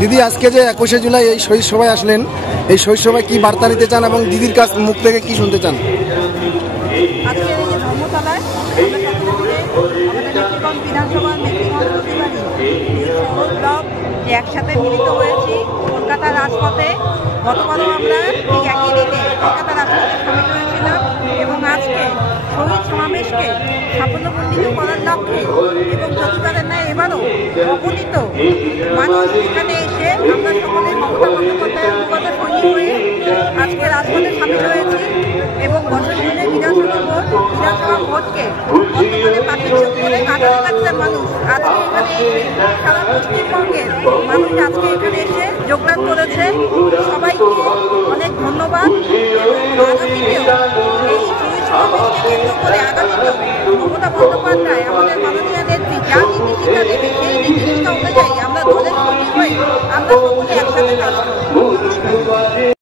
দিদি, আজকে যে 21শে জুলাই এই শহীদ সভায় আসলেন, এই শহীদ সভায় কি বার্তা নিতে চান এবং দিদির কাছ মুখ থেকে কি শুনতে চান? আজকের এই যে ধর্মতলায় আমাদের বিধানসভার শহর ব্লক একসাথে মিলিত হয়েছি কলকাতা রাজপথে। গতকালও আমরা ঠিক একই দিনে কলকাতা রাজপথে সামিল হয়েছিলাম এবং আজকে শহীদ সমাবেশকে সাফল্যমণ্ডিত করার লক্ষ্যে এবং প্রতিবাদের ন্যায় এবারও অগণিত মানুষ এখানে এসে আমরা সকলে মমতা বন্দ্যোপাধ্যায়ের অনুগত সৈনিক হয়ে আজকে রাজপথে সামিল হয়েছি এবং বছর মিলে বিধানসভা ভোটকে বর্তমানে পাখির চোখ করে কাটাতে লাগছে মানুষ। আজকে এখানে সারা পশ্চিমবঙ্গের মানুষ আজকে এখানে এসে যোগদান করেছে। সবাইকে অনেক ধন্যবাদ এবং আগামীতেও এই শহীদ সমাবেশকে কেন্দ্র করে আগামীতেও মমতা বন্দ্যোপাধ্যায় আমাদের মাননীয় নেত্রী যা নীতিশিক্ষা দেবে সেই নীতিশিক্ষা অনুযায়ী আমরা দলের সৈনিক হয়ে আমরা সকলে একসাথে কাজ করব।